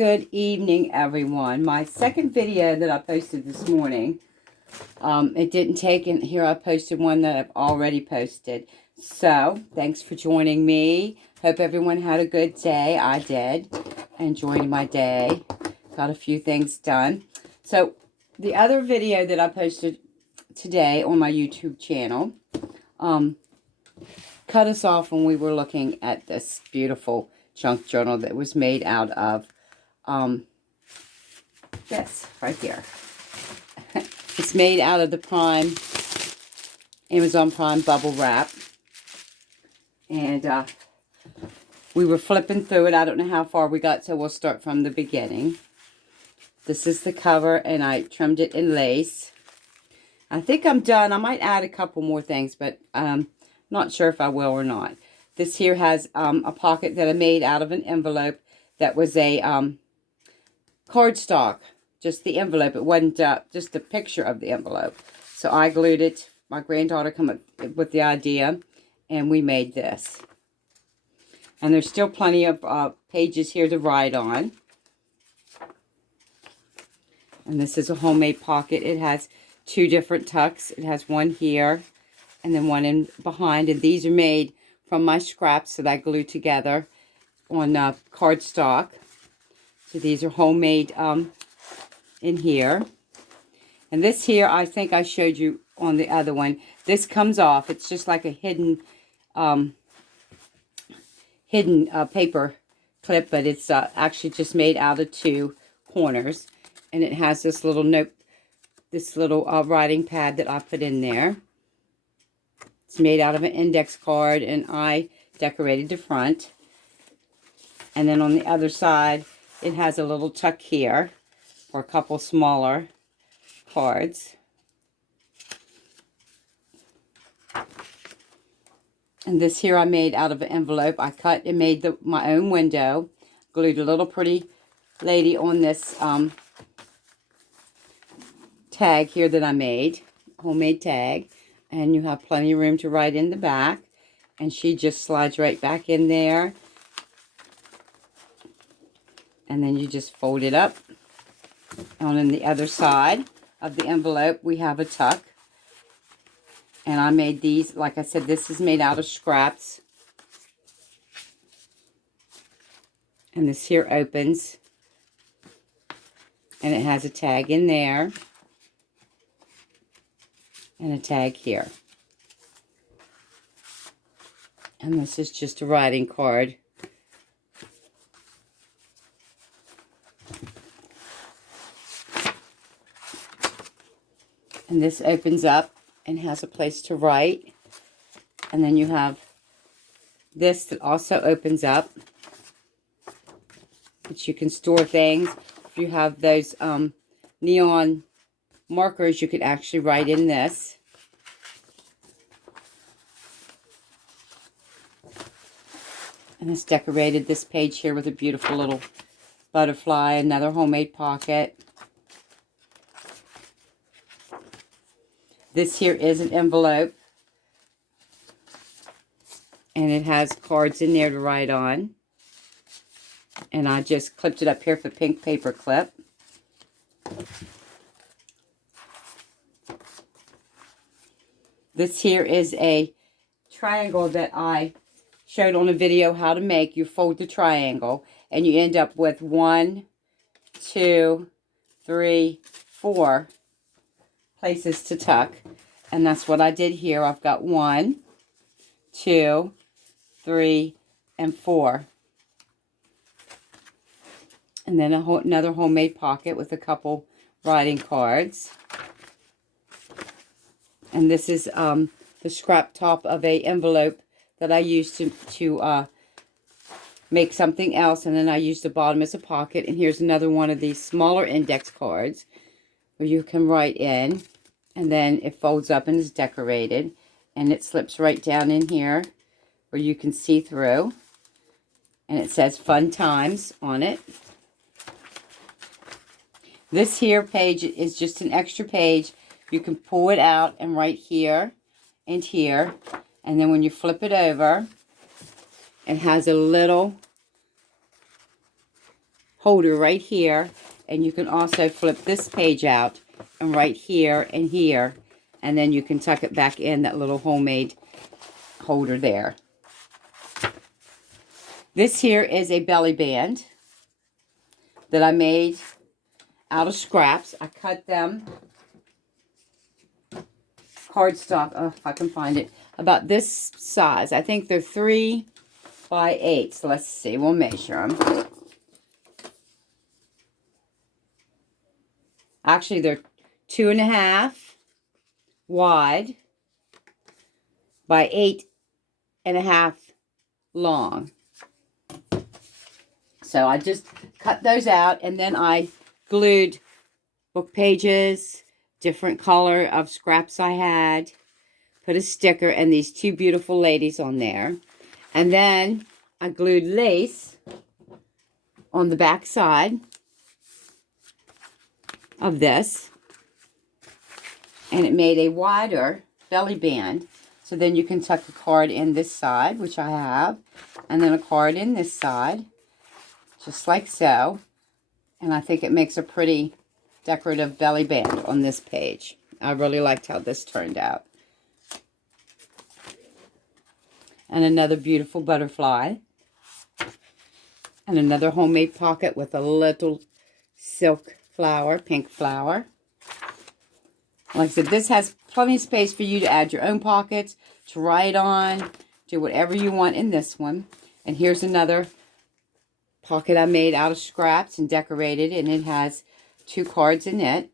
Good evening, everyone. My second video that I posted this morning, it didn't take, and here I posted one that I've already posted. So, thanks for joining me. Hope everyone had a good day. I did. Enjoyed my day. Got a few things done. So, the other video that I posted today on my YouTube channel, cut us off when we were looking at this beautiful junk journal that was made out of this right here. It's made out of the Amazon Prime bubble wrap. And we were flipping through it. I don't know how far we got, so we'll start from the beginning. This is the cover, and I trimmed it in lace. I think I'm done. I might add a couple more things, but not sure if I will or not. This here has a pocket that I made out of an envelope that was a cardstock. Just the envelope. It wasn't just a picture of the envelope. So I glued it. My granddaughter came up with the idea, and we made this. And there's still plenty of pages here to write on. And this is a homemade pocket. It has two different tucks. It has one here and then one in behind. And these are made from my scraps that I glued together on cardstock. So these are homemade in here. And this here, I think I showed you on the other one. This comes off. It's just like a hidden paper clip, but it's actually just made out of two corners. And it has this little note, this little writing pad that I put in there. It's made out of an index card, and I decorated the front. And then on the other side, it has a little tuck here for a couple smaller cards. And this here I made out of an envelope. I cut and made my own window. Glued a little pretty lady on this tag here that I made. Homemade tag. And you have plenty of room to write in the back. And she just slides right back in there. And then you just fold it up. And on the other side of the envelope, we have a tuck. And I made these, like I said, this is made out of scraps. And this here opens. And it has a tag in there. And a tag here. And this is just a writing card. And this opens up and has a place to write. And then you have this that also opens up, that you can store things. If you have those neon markers, you could actually write in this. And it's decorated this page here with a beautiful little butterfly, another homemade pocket. This here is an envelope, and it has cards in there to write on. And I just clipped it up here with a pink paper clip. This here is a triangle that I showed on a video how to make. You fold the triangle, and you end up with 1, 2, 3, 4 places to tuck. And that's what I did here. I've got 1, 2, 3, and 4. And then another homemade pocket with a couple writing cards. And this is the scrap top of a envelope that I used to make something else. And then I used the bottom as a pocket. And here's another one of these smaller index cards where you can write in. And then it folds up and is decorated. And it slips right down in here where you can see through. And it says Fun Times on it. This here page is just an extra page. You can pull it out and write here and here. And then when you flip it over, it has a little holder right here. And you can also flip this page out and right here and here. And then you can tuck it back in that little homemade holder there. This here is a belly band that I made out of scraps. I cut them cardstock, if I can find it, about this size. I think they're 3 by 8. So let's see, we'll measure them. Actually, they're 2.5 wide by 8.5 long. So I just cut those out, and then I glued book pages, different color of scraps I had, put a sticker and these 2 beautiful ladies on there. And then I glued lace on the back side of this, and it made a wider belly band. So then you can tuck a card in this side, which I have, and then a card in this side, just like so. And I think it makes a pretty decorative belly band on this page. I really liked how this turned out. And another beautiful butterfly. And another homemade pocket with a little silk flower, pink flower. Like I said, this has plenty of space for you to add your own pockets, to write on, do whatever you want in this one. And here's another pocket I made out of scraps and decorated, and it has 2 cards in it.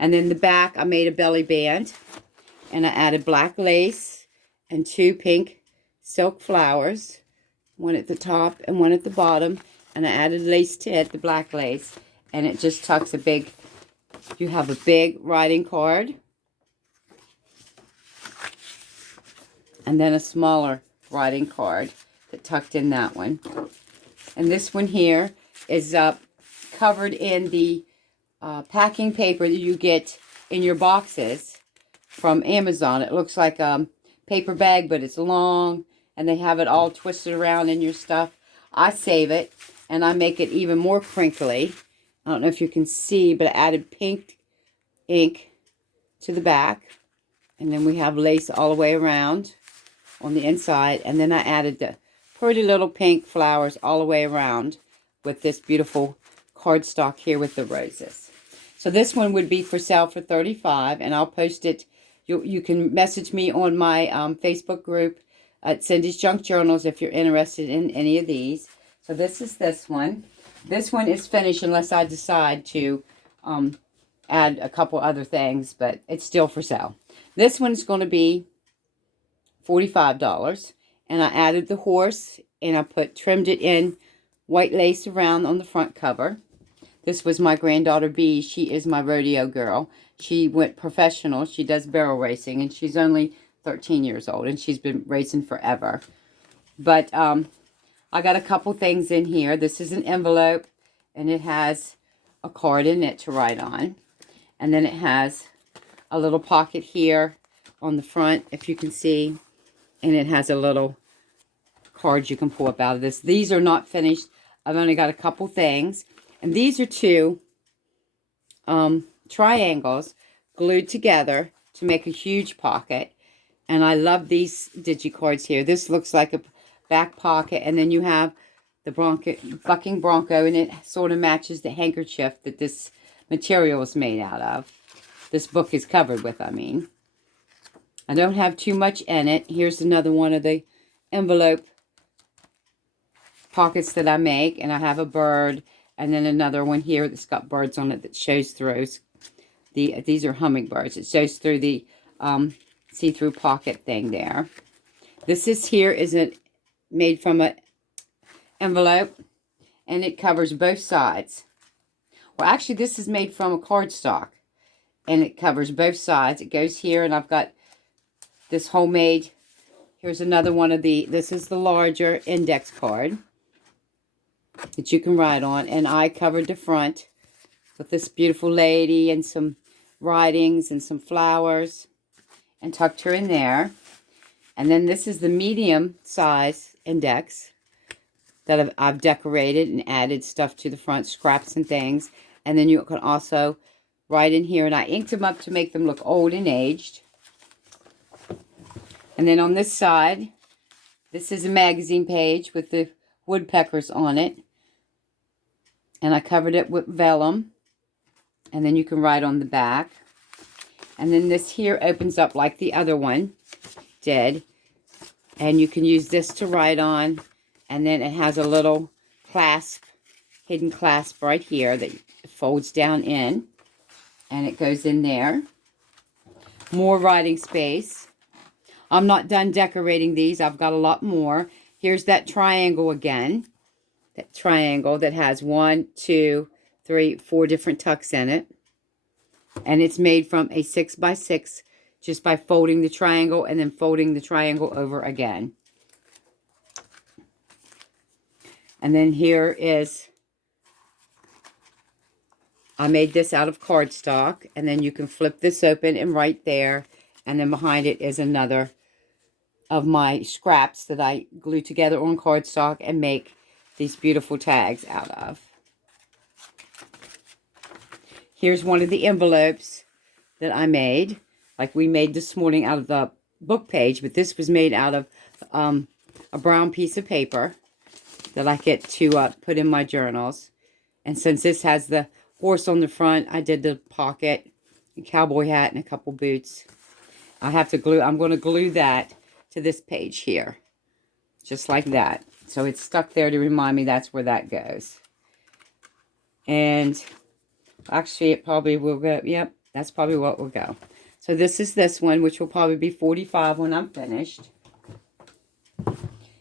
And then the back, I made a belly band, and I added black lace and 2 pink silk flowers, one at the top and one at the bottom, and I added lace to it, the black lace, and it just tucks a big, you have a big writing card, and then a smaller writing card that tucked in that one. And this one here is covered in the packing paper that you get in your boxes from Amazon. It looks like a paper bag, but it's long, and they have it all twisted around in your stuff. I save it, and I make it even more crinkly. I don't know if you can see, but I added pink ink to the back, and then we have lace all the way around on the inside, and then I added the pretty little pink flowers all the way around with this beautiful cardstock here with the roses. So this one would be for sale for $35, and I'll post it. You can message me on my Facebook group at Cindy's Junk Journals if you're interested in any of these. So this is this one. This one is finished unless I decide to add a couple other things, but it's still for sale. This one's going to be $45, and I added the horse, and I trimmed it in white lace around on the front cover. This was my granddaughter Bee. She is my rodeo girl. She went professional. She does barrel racing, and she's only 13 years old, and she's been racing forever. But I got a couple things in here. This is an envelope, and it has a card in it to write on. And then it has a little pocket here on the front, if you can see. And it has a little card you can pull up out of this. These are not finished. I've only got a couple things. And these are 2 triangles glued together to make a huge pocket. And I love these digicards here. This looks like a back pocket. And then you have the bucking bronco, and it sort of matches the handkerchief that this material is made out of. This book is covered with, I mean. I don't have too much in it. Here's another one of the envelope pockets that I make. And I have a bird. And then another one here that's got birds on it that shows through. These are hummingbirds. It shows through the see-through pocket thing there. This is made from an envelope. And it covers both sides. Well, actually, this is made from a cardstock. And it covers both sides. It goes here, and I've got this homemade. Here's another one of this is the larger index card that you can write on. And I covered the front with this beautiful lady and some writings and some flowers and tucked her in there. And then this is the medium size index that I've decorated and added stuff to the front, scraps and things. And then you can also write in here, and I inked them up to make them look old and aged. And then on this side, this is a magazine page with the woodpeckers on it. And I covered it with vellum. And then you can write on the back. And then this here opens up like the other one did. And you can use this to write on. And then it has a little clasp, hidden clasp right here that folds down in. And it goes in there. More writing space. I'm not done decorating these. I've got a lot more. Here's that triangle again. That triangle that has 1, 2, 3, 4 different tucks in it. And it's made from a 6x6 just by folding the triangle and then folding the triangle over again. And then here is, I made this out of cardstock. And then you can flip this open and right there. And then behind it is another of my scraps that I glue together on cardstock and make these beautiful tags out of. Here's one of the envelopes that I made. Like we made this morning out of the book page. But this was made out of a brown piece of paper that I get to put in my journals. And since this has the horse on the front, I did the pocket, a cowboy hat, and a couple boots. I have to glue, I'm going to glue that to this page here. Just like that. So it's stuck there to remind me that's where that goes. And actually it probably will go, yep, that's probably what will go. So this is this one, which will probably be 45 when I'm finished.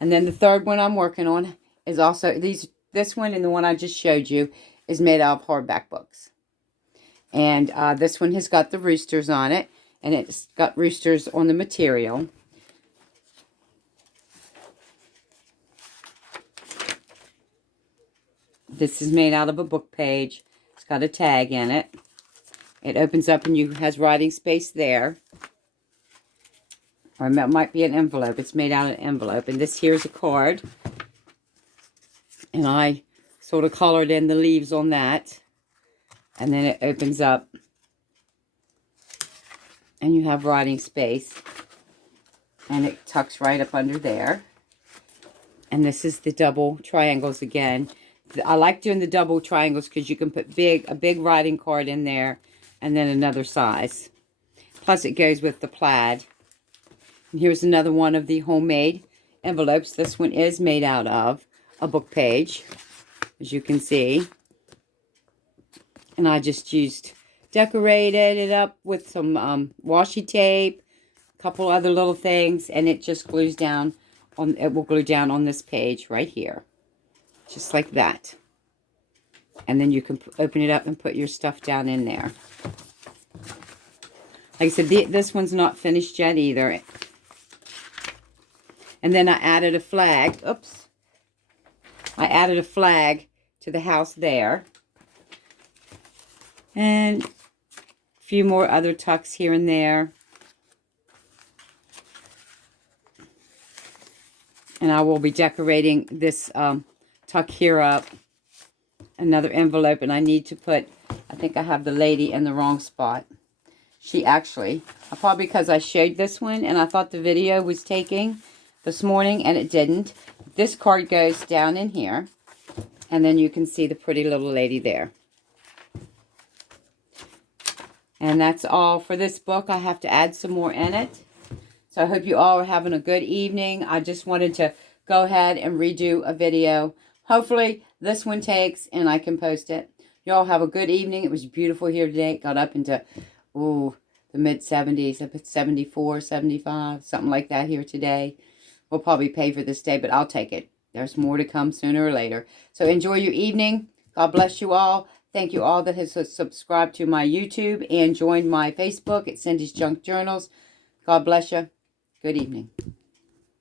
And then the third one I'm working on is also, this one and the one I just showed you is made out of hardback books. And this one has got the roosters on it. And it's got roosters on the material. This is made out of a book page. It's got a tag in it. It opens up and has writing space there. Or it might be an envelope. It's made out of an envelope. And this here is a card. And I sort of colored in the leaves on that. And then it opens up. And you have writing space. And it tucks right up under there. And this is the double triangles again. I like doing the double triangles because you can put a big writing card in there. And then another size. Plus it goes with the plaid. And here's another one of the homemade envelopes. This one is made out of a book page, as you can see. And I just decorated it up with some washi tape, a couple other little things, and it just glues down on, it will glue down on this page right here. Just like that. And then you can open it up and put your stuff down in there. Like I said, this one's not finished yet either. And then I added a flag. Oops. I added a flag to the house there. And a few more other tucks here and there. And I will be decorating this tuck here up. Another envelope. And I need to put, I think I have the lady in the wrong spot. She actually, probably because I showed this one and I thought the video was taking this morning and it didn't. This card goes down in here. And then you can see the pretty little lady there. And that's all for this book. I have to add some more in it. So I hope you all are having a good evening. I just wanted to go ahead and redo a video. Hopefully this one takes and I can post it. You all have a good evening. It was beautiful here today. It got up into, ooh, the mid-70s. I put 74, 75, something like that here today. We'll probably pay for this day, but I'll take it. There's more to come sooner or later. So enjoy your evening. God bless you all. Thank you all that has subscribed to my YouTube and joined my Facebook at Cindy's Junk Journals. God bless you. Good evening.